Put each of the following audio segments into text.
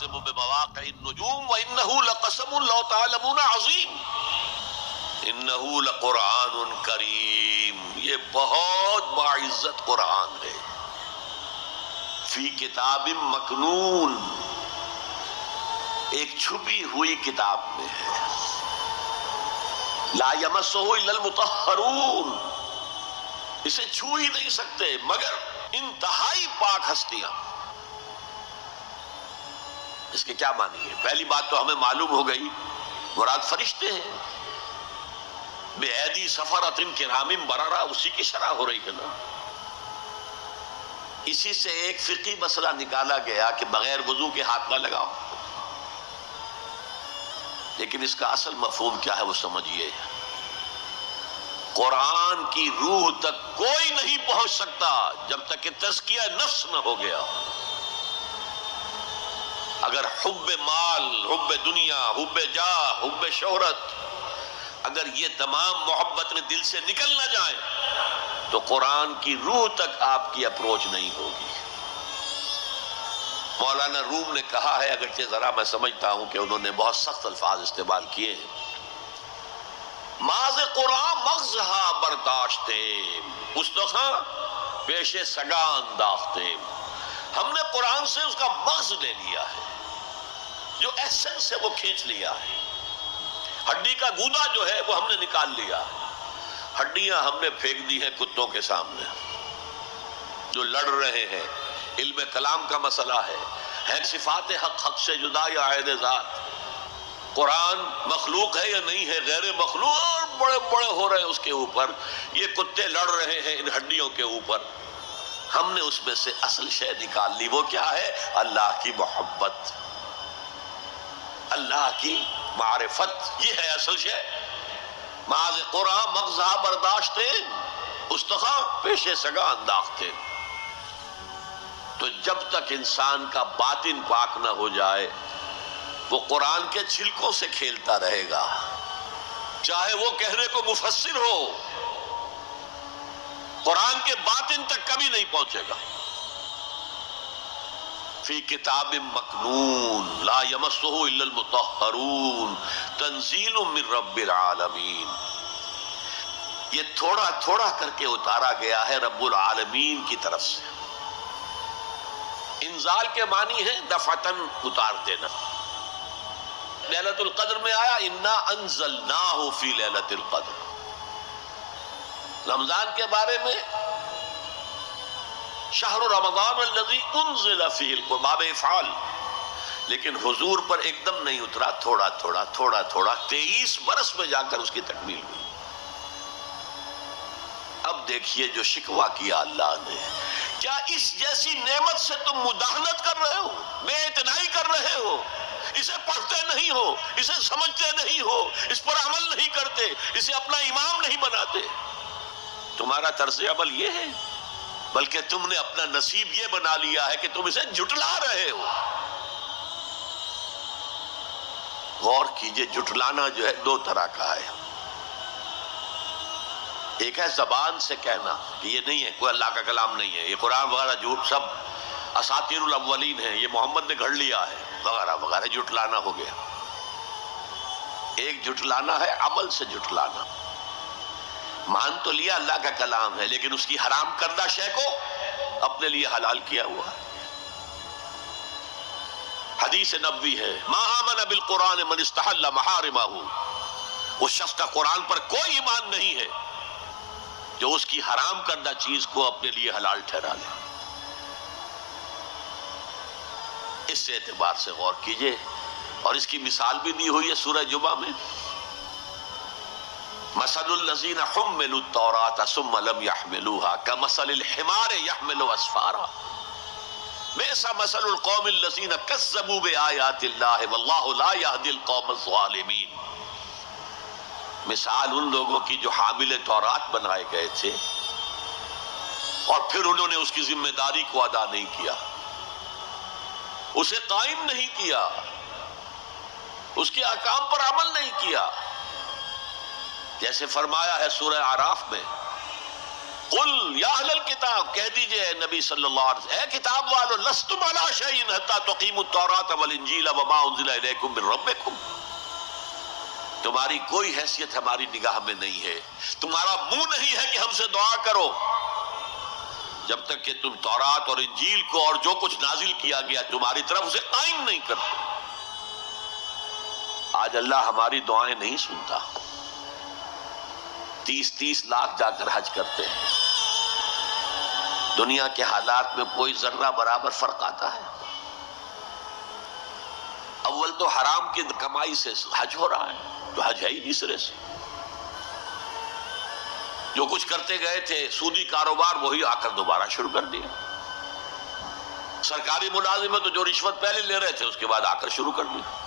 اقسم بمواقع النجوم وانه لقسم لو تعلمون عظیم انه لقرآن کریم، یہ بہت باعزت قرآن ہے، فی کتاب مکنون، ایک چھپی ہوئی کتاب میں ہے، لا یمسہ الا المطہرون، اسے چھو ہی نہیں سکتے مگر انتہائی پاک ہستیاں۔ اس کے کیا معنی ہے؟ پہلی بات تو ہمیں معلوم ہو گئی، مراد فرشتے ہیں، بے ایدی سفرۃ کرام بررہ، اسی کی شرح ہو رہی ہے نا۔ اسی سے ایک فقہی مسئلہ نکالا گیا کہ بغیر وضو کے ہاتھ نہ لگاؤ، لیکن اس کا اصل مفہوم کیا ہے وہ سمجھیے۔ قرآن کی روح تک کوئی نہیں پہنچ سکتا جب تک کہ تزکیہ نفس نہ ہو گیا۔ اگر حب مال، حب دنیا، حب جاہ، حب شہرت، اگر یہ تمام محبت میں دل سے نکل نہ جائیں تو قرآن کی روح تک آپ کی اپروچ نہیں ہوگی۔ مولانا روم نے کہا ہے، اگرچہ ذرا میں سمجھتا ہوں کہ انہوں نے بہت سخت الفاظ استعمال کیے ہیں، ماز قرآن مغزہا برداشتے استخاں پیش سگا انداختے، ہم نے قرآن سے اس کا مغز لے لیا ہے، جو ایسنس ہے وہ کھینچ لیا ہے، ہڈی کا گودا جو ہے وہ ہم نے نکال لیا ہے، ہڈیاں ہم نے پھینک دی ہیں کتوں کے سامنے جو لڑ رہے ہیں۔ علم کلام کا مسئلہ ہے صفات حق حق سے جدا یا عین ذات، قرآن مخلوق ہے یا نہیں ہے، غیر مخلوق، اور بڑے بڑے ہو رہے ہیں اس کے اوپر، یہ کتے لڑ رہے ہیں ان ہڈیوں کے اوپر۔ ہم نے اس میں سے اصل شے نکال لی، وہ کیا ہے؟ اللہ کی محبت، اللہ کی معرفت، یہ ہے اصل شے۔ ماذ قرآن مغزہ برداشتے استخاں پیش سگا انداختے۔ تو جب تک انسان کا باطن پاک نہ ہو جائے وہ قرآن کے چھلکوں سے کھیلتا رہے گا، چاہے وہ کہنے کو مفسر ہو، قرآن کے باطن تک کبھی نہیں پہنچے گا۔ فی کتاب مکنون لا یمسہ الا المطہرون تنزیل من رب العالمین، یہ تھوڑا تھوڑا کر کے اتارا گیا ہے رب العالمین کی طرف سے۔ انزال کے معنی ہے دفعتاً اتار دینا۔ لیلۃ القدر میں آیا انا انزلناہ فی لیلۃ القدر، رمضان کے بارے میں شہر رمضان الذی انزل فیہ القرآن، باب افعال، لیکن حضور پر ایک دم نہیں اترا، تھوڑا تھوڑا تھوڑا تھوڑا 23 برس میں جا کر اس کی تکمیل ہوئی۔ اب دیکھیے جو شکوہ کیا اللہ نے، کیا اس جیسی نعمت سے تم مداہنت کر رہے ہو، بے اعتنائی کر رہے ہو، اسے پڑھتے نہیں ہو، اسے سمجھتے نہیں ہو، اس پر عمل نہیں کرتے، اسے اپنا امام نہیں بناتے؟ تمہارا طرز عمل یہ ہے، بلکہ تم نے اپنا نصیب یہ بنا لیا ہے کہ تم اسے جھٹلا رہے ہو۔ غور کیجئے، جھٹلانا جو ہے دو طرح کا ہے، ایک ہے زبان سے کہنا کہ یہ نہیں ہے، کوئی اللہ کا کلام نہیں ہے، یہ قرآن وغیرہ جھوٹ، سب اساطیر الاولین ہیں، یہ محمد نے گھڑ لیا ہے وغیرہ وغیرہ، جھٹلانا ہو گیا۔ ایک جھٹلانا ہے عمل سے جھٹلانا، مان تو لیا اللہ کا کلام ہے لیکن اس کی حرام کردہ شے کو اپنے لیے حلال کیا ہوا ہے۔ حدیث نبوی ہے ما آمن بالقرآن من استحل محارمہ، اس شخص کا قرآن پر کوئی ایمان نہیں ہے جو اس کی حرام کردہ چیز کو اپنے لیے حلال ٹھہرا لے۔ اس اعتبار سے غور کیجئے، اور اس کی مثال بھی دی ہوئی ہے سورہ جمعہ میں، مثل الذین حملوا التوراۃ ثم لم يحملوها كمثل الحمار يحمل اسفارا بئس مثل القوم الذین کذبوا بآیات اللہ واللہ لا يهدی القوم الظالمین۔ مثال ان لوگوں کی جو حامل تورات بنائے گئے تھے اور پھر انہوں نے اس کی ذمہ داری کو ادا نہیں کیا، اسے قائم نہیں کیا، اس کے احکام پر عمل نہیں کیا۔ جیسے فرمایا ہے سورہ اعراف میں قل یا اہل الکتاب، کہہ دیجئے اے نبی صلی اللہ علیہ وسلم، اے کتاب والو، لستم علی شیء حتی تقیموا التوراۃ والانجیل وما انزل الیکم من ربکم، تمہاری کوئی حیثیت ہماری نگاہ میں نہیں ہے، تمہارا منہ نہیں ہے کہ ہم سے دعا کرو جب تک کہ تم تورات اور انجیل کو اور جو کچھ نازل کیا گیا تمہاری طرف اسے قائم نہیں کرتے۔ آج اللہ ہماری دعائیں نہیں سنتا، 30 لاکھ جا کر حج کرتے ہیں، دنیا کے حالات میں کوئی ذرہ برابر فرق آتا ہے؟ اول تو حرام کی کمائی سے حج ہو رہا ہے، تو حج ہے ہی نہیں سرے سے، جو کچھ کرتے گئے تھے سودی کاروبار وہی آ کر دوبارہ شروع کر دیا، سرکاری ملازم تو جو رشوت پہلے لے رہے تھے اس کے بعد آ کر شروع کر دیا۔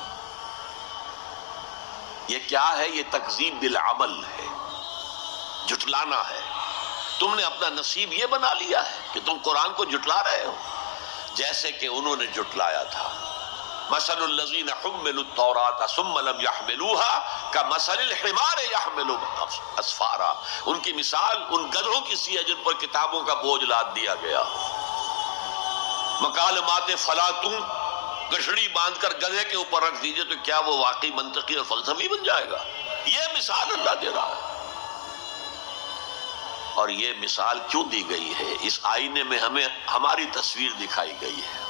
یہ کیا ہے؟ یہ تکذیب بالعمل ہے، جھٹلانا ہے۔ تم نے اپنا نصیب یہ بنا لیا ہے کہ تم قرآن کو جھٹلا رہے ہو، جیسے کہ انہوں نے جھٹلایا تھا۔ مثل الذین حملوا التوراۃ ثم لم يحملوها كمثل الحمار يحمل اسفارا، ان کی مثال ان گدھوں کی سی ہے جن پر کتابوں کا بوجھ لاد دیا گیا۔ مکالمات فلا تم، گشڑی باندھ کر گدھے کے اوپر رکھ دیجئے تو کیا وہ واقعی منطقی اور فلسفی بن جائے گا؟ یہ مثال اللہ دے رہا ہے۔ اور یہ مثال کیوں دی گئی ہے؟ اس آئینے میں ہمیں ہماری تصویر دکھائی گئی ہے۔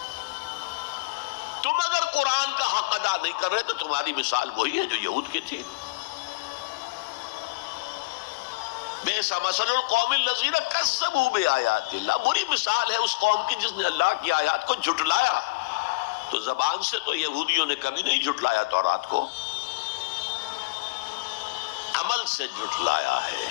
تم اگر قرآن کا حق ادا نہیں کر رہے تو تمہاری مثال وہی ہے جو یہود کی تھی۔ بئس مثل القوم الذین کذبوا بآیات اللہ، بری مثال ہے اس قوم کی جس نے اللہ کی آیات کو جھٹلایا۔ تو زبان سے تو یہودیوں نے کبھی نہیں جھٹلایا تورات کو، عمل سے جھٹلایا ہے۔